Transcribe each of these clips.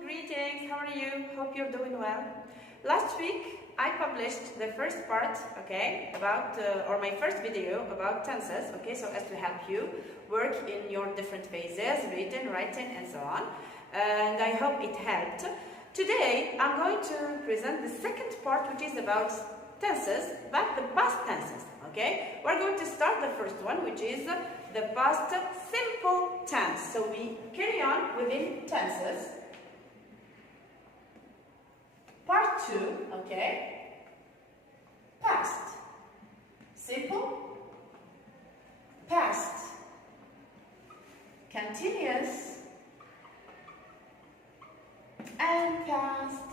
Greetings, how are you? Hope you're doing well. Last week I published the first part, okay, about, or my first video about tenses, okay, so as to help you work in your different phases, written, writing, and so on. And I hope it helped. Today I'm going to present the second part, which is about tenses, but the past tenses, okay? We're going to start the first one, which is the past simple tense. So we carry on within tenses. Part 2, okay? Past. Simple. Past. Continuous. And past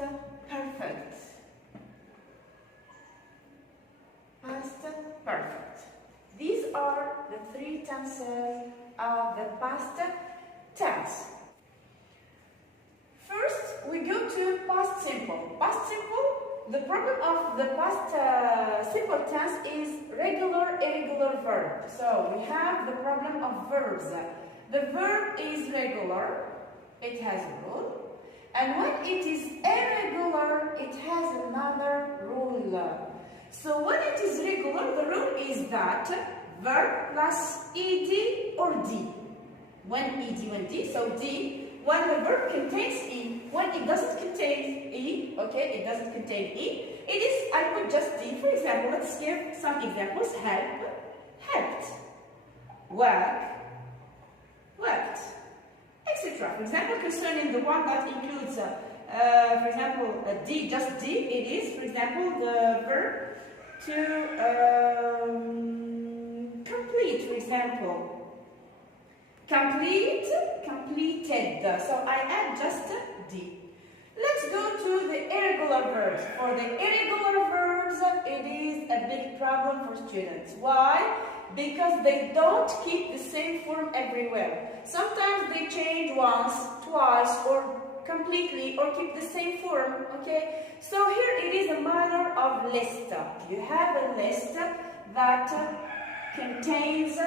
perfect. Past perfect. These are the three tenses of the past tense. First, we go to past simple. Past simple, the problem of the past simple tense is regular, irregular verb. So we have the problem of verbs. The verb is regular, it has a rule. And when it is irregular, it has another rule. So when it is regular, the rule is that verb plus ed or d. When ed, when d, so d. When the verb contains e, when it doesn't contain e, okay, it doesn't contain e, it is, I put just d. For example, let's give some examples. Help, helped. Work, worked, etc. For example, concerning the one that includes, for example, d, just d, it is, for example, the verb to complete, for example. Complete, completed. So I add just D. Let's go to the irregular verbs. For the irregular verbs, it is a big problem for students. Why? Because they don't keep the same form everywhere. Sometimes they change once, twice, or completely, or keep the same form, okay? So here it is a matter of list. You have a list that contains,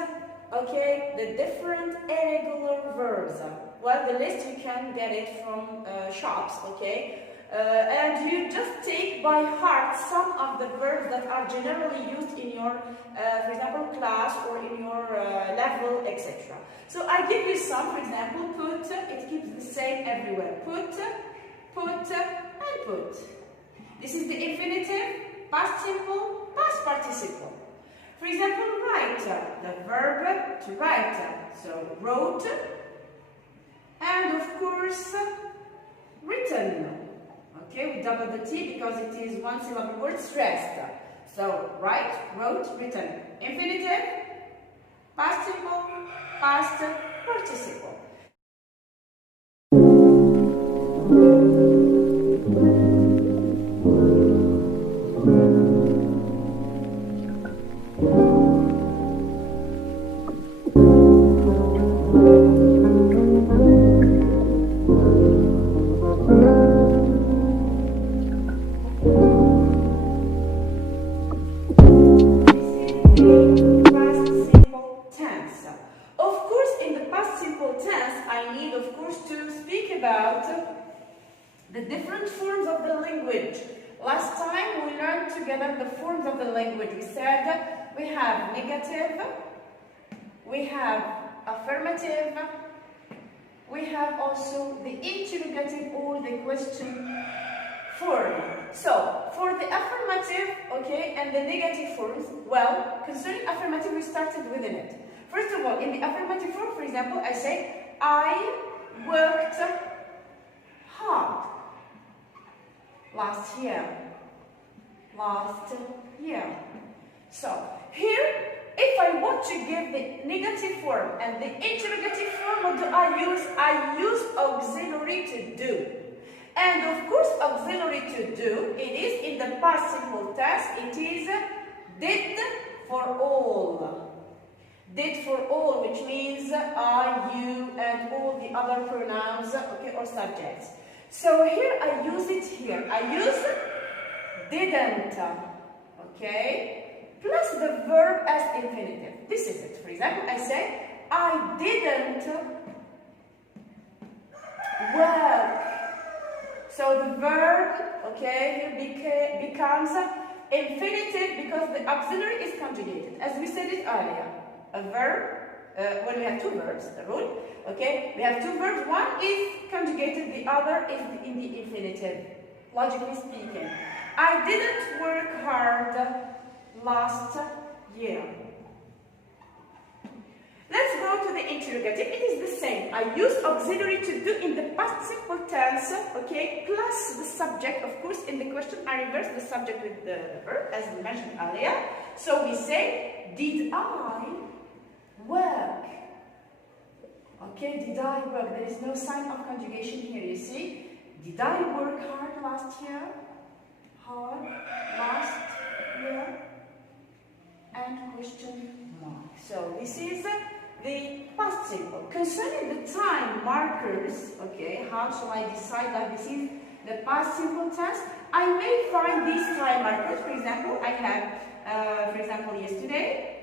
okay, the different irregular verbs. Well, the list you can get it from shops, okay? And you just take by heart some of the verbs that are generally used in your, for example, class or in your level, etc. So I give you some, for example, put, it keeps the same everywhere. Put, and put. This is the infinitive, past simple, past participle. For example, write, the verb to write, so wrote, and of course, written. Okay, we double the T because it is one syllable word stressed. So, write, wrote, written. Infinitive, past simple, past participle. The different forms of the language. Last time we learned together the forms of the language. We said we have negative, we have affirmative, we have also the interrogative or the question form. So, for the affirmative, okay, and the negative forms, well, concerning affirmative, we started within it. First of all, in the affirmative form, for example, I say, I worked hard last year. So, here, if I want to give the negative form and the interrogative form, what do I use? I use auxiliary to do. And of course, auxiliary to do, it is in the past simple tense, it is did for all. Did for all, which means I, you, and all the other pronouns, okay, or subjects. So here I use it here. I use didn't, okay, plus the verb as infinitive. This is it. For example, I say, I didn't work. So the verb, okay, here becomes infinitive because the auxiliary is conjugated. As we said it earlier, a verb, when we have two verbs, the rule, okay, we have two verbs, one is conjugated, the other is in the infinitive, logically speaking. I didn't work hard last year. Let's go to the interrogative. It is the same. I use auxiliary to do in the past simple tense, okay, plus the subject. Of course, in the question, I reverse the subject with the verb, as we mentioned earlier. So we say, did I work? Okay, did I work? There is no sign of conjugation here, you see. Did I work hard last year? Hard last year? And question mark. So this is the past simple. Concerning the time markers, okay, how shall I decide that this is the past simple tense? I may find these time markers. For example, I have, for example, yesterday.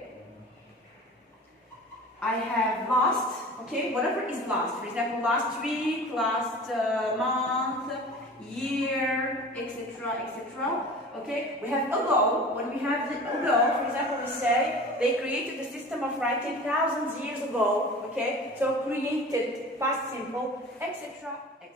I have last, okay, whatever is last. For example, last week, last month, year, etc., etc. Okay, we have ago. When we have the ago, for example, we say they created the system of writing thousands years ago. Okay, so created, past simple, etc., etc.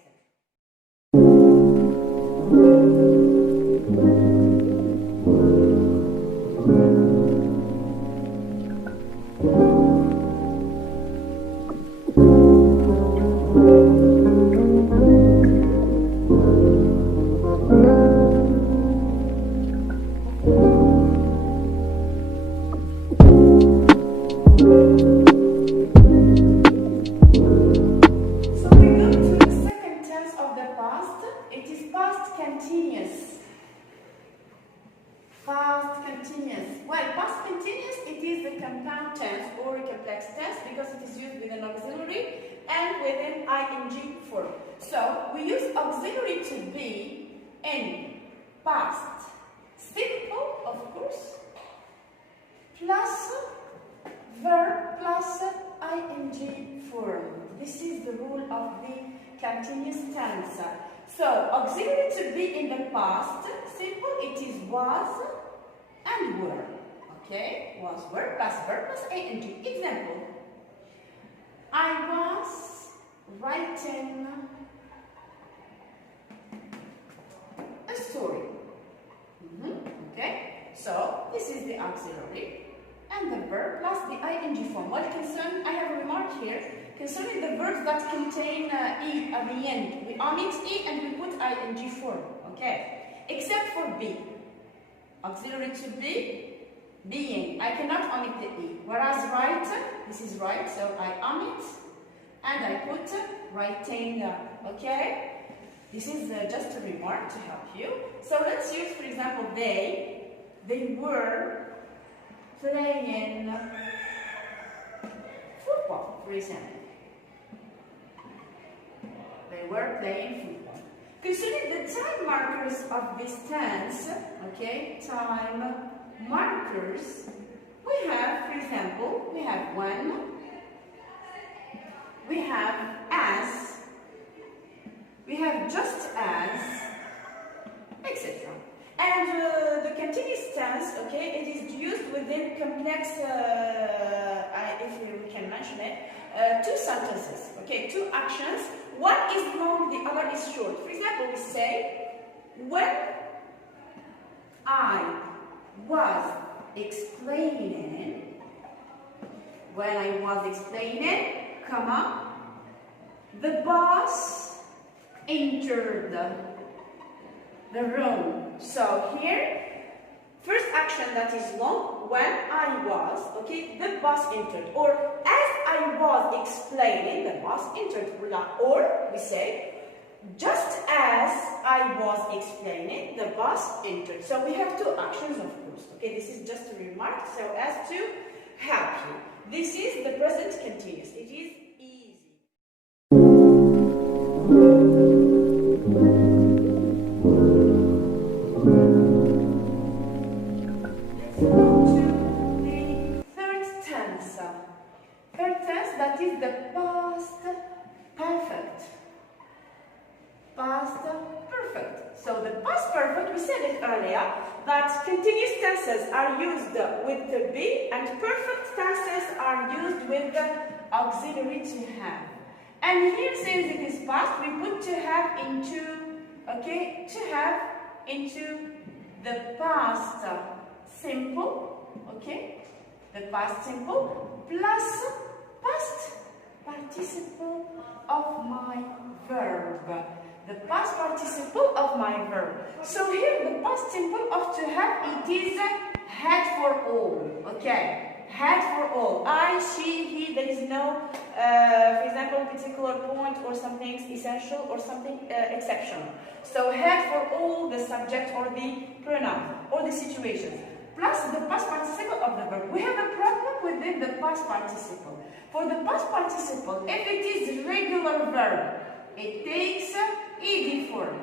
Past continuous. Well, past continuous, it is the compound tense or a complex tense because it is used with an auxiliary and with an ing form. So, we use auxiliary to be in past simple, of course, plus verb plus ing form. This is the rule of the continuous tense. So, auxiliary to be in the past simple, it is was and were. Okay, was, were, plus verb plus ing. Example, I was writing a story. Okay, so this is the auxiliary and the verb plus the ing form. What concern, I have a remark here concerning the verbs that contain e at the end. We omit e and we put ing form. Okay, except for be. Auxiliary to be, being. I cannot omit the e. Whereas write, this is right, so I omit and I put writing. Okay, this is just a remark to help you. So let's use, for example, they were playing football, for example. They were playing football. Concerning the time markers of this tense, okay, time markers, we have, for example, we have when, we have as, we have just as, etc. And the continuous tense, okay, it is used within complex, if we can mention it, two sentences, okay, two actions. One is long, the other is short. For example, we say, when I was explaining, comma, the boss entered the room. So here, first action that is long, when I was, okay, the boss entered. Or as I was explaining, the boss entered. Or we say, just as I was explaining, the boss entered. So we have two actions, of course. Okay, this is just a remark so as to help you. This is the present continuous. It is easy. Let's go to are used with the be, and perfect tenses are used with the auxiliary to have. And here, since it is past, we put to have into, okay, to have into the past simple, okay, the past simple plus past participle of my verb. The past participle of my verb. So here the past simple of to have, it is had for all. Okay, had for all. I, she, he. There is no, for example, particular point or something essential or something exceptional. So had for all the subject or the pronoun or the situations. Plus the past participle of the verb. We have a problem within the past participle. For the past participle, if it is regular verb, it takes ed form.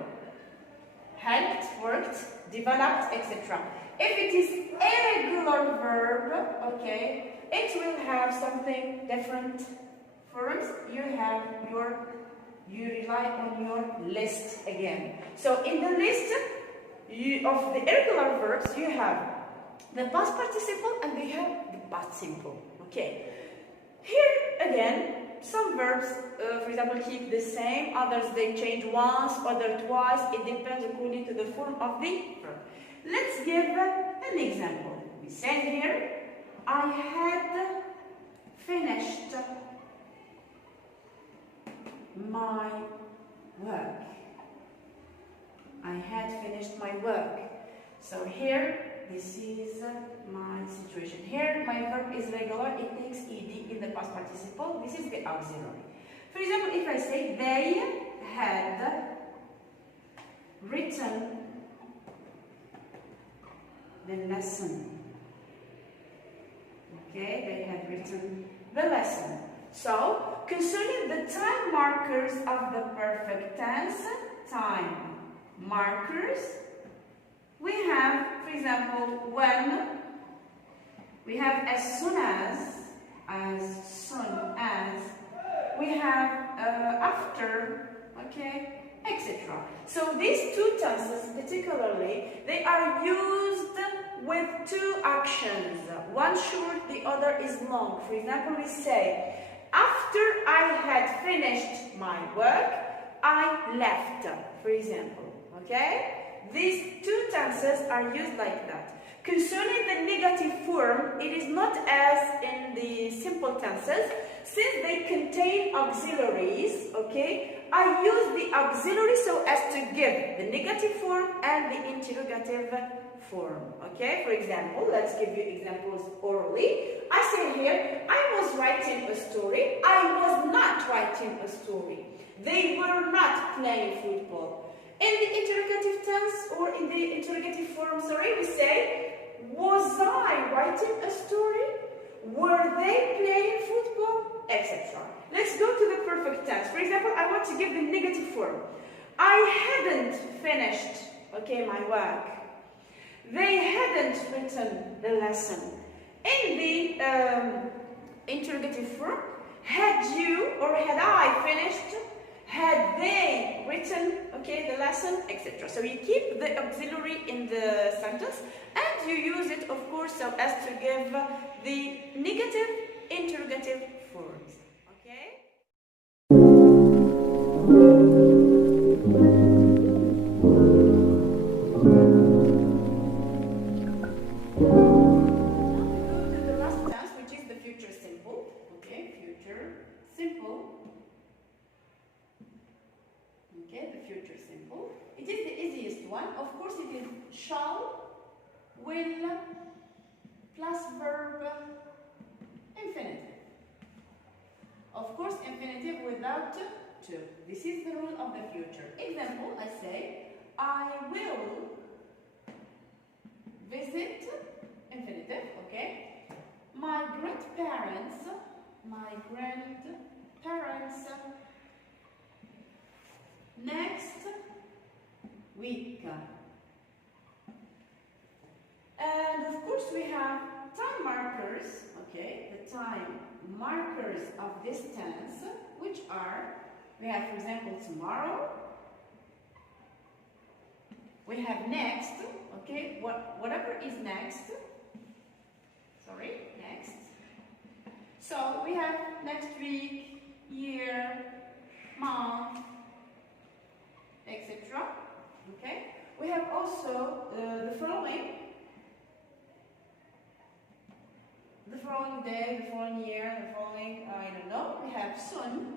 Helped, worked, developed, etc. If it is irregular verb, okay, it will have something different forms. You rely on your list again. So in the list of the irregular verbs, you have the past participle and they have the past simple. Okay. Here again, some verbs, for example, keep the same, others they change once, others twice. It depends according to the form of the verb. Let's give an example. We say here, I had finished my work. I had finished my work. So here, this is my situation. Here, my verb is regular. It takes ed in the past participle. This is the auxiliary. For example, if I say they had written the lesson. Okay, they had written the lesson. So, concerning the time markers of the perfect tense, time markers, we have, for example, when, we have as soon as, we have after, okay, etc. So these two tenses particularly, they are used with two actions. One short, the other is long. For example, we say, after I had finished my work, I left, for example, okay? These two tenses are used like that. Concerning the negative form, it is not as in the simple tenses. Since they contain auxiliaries, okay, I use the auxiliary so as to give the negative form and the interrogative form. Okay, for example, let's give you examples orally. I say here, I was writing a story. I was not writing a story. They were not playing football. In the interrogative tense or in the interrogative form, we say, was I writing a story? Were they playing football? Etc. Let's go to the perfect tense. For example, I want to give the negative form. I hadn't finished, okay, my work. They hadn't written the lesson. In the interrogative form, had you or had I finished? Had they written, okay, the lesson, etc. So you keep the auxiliary in the sentence and you use it, of course, so as to give the negative interrogative forms. Okay? Go to the last tense, which is the future simple. Okay, future simple. Okay, the future simple. It is the easiest one. Of course, it is shall, will, plus verb, infinitive. Of course, infinitive without to. This is the rule of the future. Example, I say, I will visit, infinitive, okay, my grandparents, next week. And of course we have time markers, okay, the time markers of this tense, which are, we have, for example, tomorrow, we have next, okay, whatever is next, have next week, year, month, etc. Okay. We have also the following day, the following year, the following, I don't know. We have soon.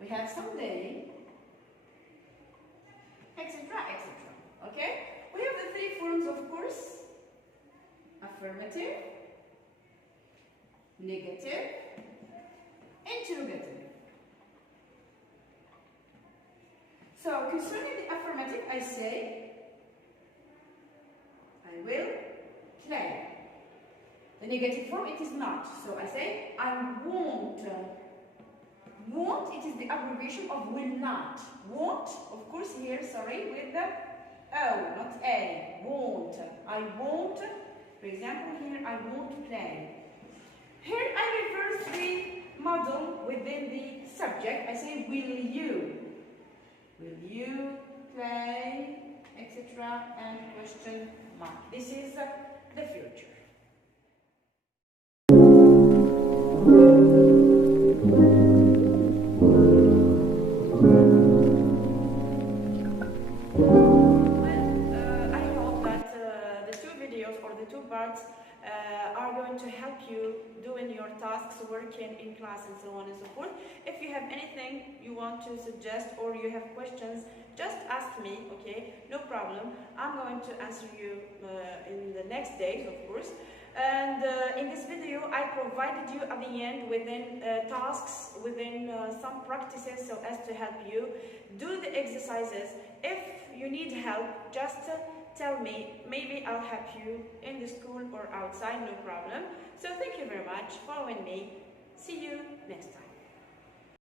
We have someday, etc., etc. Okay? We have the three forms, of course: affirmative, negative, interrogative. So, concerning the affirmative, I say, I will play. The negative form, it is not. So, I say, I won't. Won't, it is the abbreviation of will not. Won't, of course, here, sorry, with the O, not A. Won't. I won't. For example, here, I won't play. Here, I reverse the model within the subject. I say, will you? Will you play, etc. and question mark. This is the future. Are going to help you doing your tasks, working in class, and so on and so forth. If you have anything you want to suggest or you have questions, just ask me, okay? No problem. I'm going to answer you in the next days, of course. And in this video, I provided you at the end within tasks, within some practices, so as to help you do the exercises. If you need help, just tell me, maybe I'll help you in the school or outside, no problem. So thank you very much for following me. See you next time.